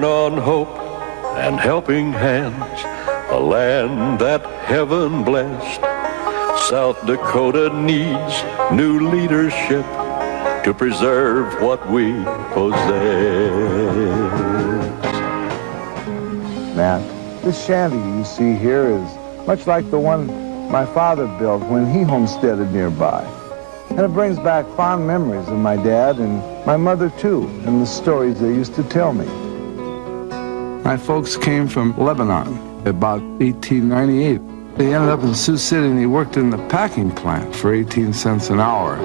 born on hope and helping hands, a land that heaven blessed. South Dakota needs new leadership to preserve what we possess. Matt, this shanty you see here is much like the one my father built when he homesteaded nearby. And it brings back fond memories of my dad and my mother too, and the stories they used to tell me. My folks came from Lebanon about 1898. He ended up in Sioux City and he worked in the packing plant for 18 cents an hour.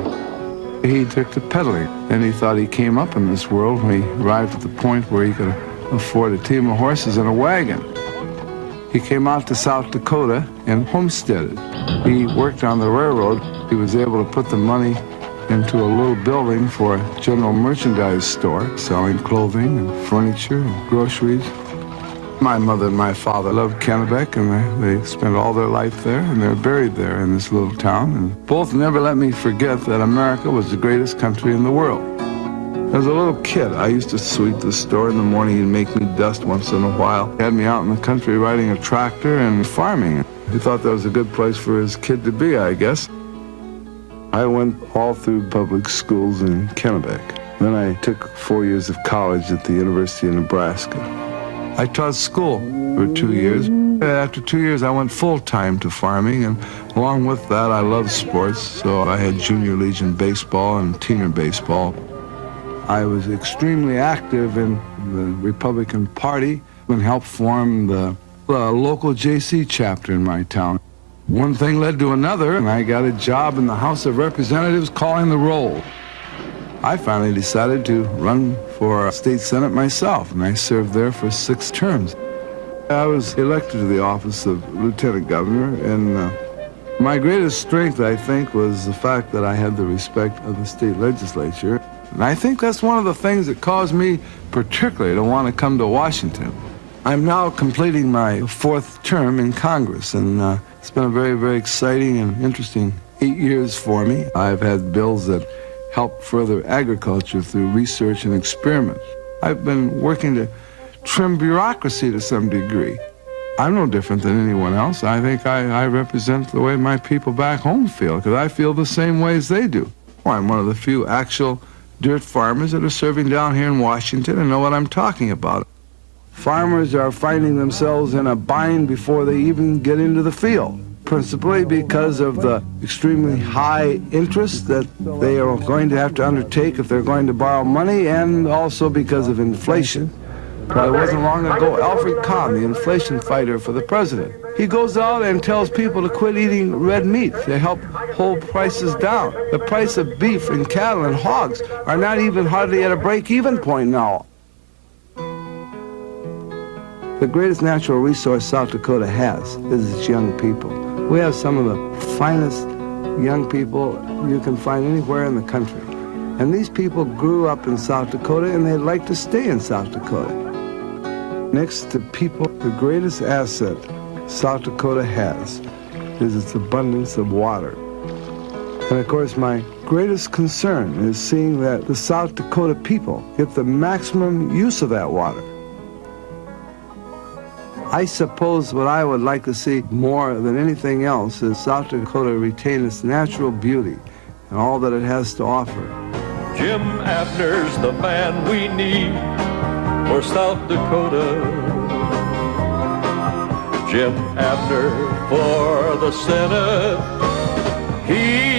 He took to peddling, and he thought he came up in this world when he arrived at the point where he could afford a team of horses and a wagon. He came out to South Dakota and homesteaded. He worked on the railroad. He was able to put the money into a little building for a general merchandise store, selling clothing and furniture and groceries. My mother and my father loved Kennebec, and they spent all their life there, and they're buried there in this little town. And both never let me forget that America was the greatest country in the world. As a little kid, I used to sweep the store in the morning and make me dust once in a while. He had me out in the country riding a tractor and farming. He thought that was a good place for his kid to be, I guess. I went all through public schools in Kennebec. Then I took 4 years of college at the University of Nebraska. I taught school for 2 years. After 2 years, I went full-time to farming, and along with that, I loved sports, so I had Junior Legion baseball and teener baseball. I was extremely active in the Republican Party and helped form the local JC chapter in my town. One thing led to another, and I got a job in the House of Representatives calling the roll. I finally decided to run for state senate myself, and I served there for 6 terms. I was elected to the office of lieutenant governor, and my greatest strength, I think, was the fact that I had the respect of the state legislature. And I think that's one of the things that caused me particularly to want to come to Washington. I'm now completing my 4th term in Congress, and it's been a very, very exciting and interesting 8 years for me. I've had bills that help further agriculture through research and experiment. I've been working to trim bureaucracy to some degree. I'm no different than anyone else. I think I represent the way my people back home feel, because I feel the same way as they do. Well, I'm one of the few actual dirt farmers that are serving down here in Washington and know what I'm talking about. Farmers are finding themselves in a bind before they even get into the field, principally because of the extremely high interest that they are going to have to undertake if they're going to borrow money, and also because of inflation. It wasn't long ago, Alfred Kahn, the inflation fighter for the president, he goes out and tells people to quit eating red meat to help hold prices down. The price of beef and cattle and hogs are not even hardly at a break-even point now. The greatest natural resource South Dakota has is its young people. We have some of the finest young people you can find anywhere in the country. And these people grew up in South Dakota, and they'd like to stay in South Dakota. Next to people, the greatest asset South Dakota has is its abundance of water. And of course, my greatest concern is seeing that the South Dakota people get the maximum use of that water. I suppose what I would like to see more than anything else is South Dakota retain its natural beauty and all that it has to offer. Jim Abdnor's the man we need for South Dakota. Jim Abdnor for the Senate. He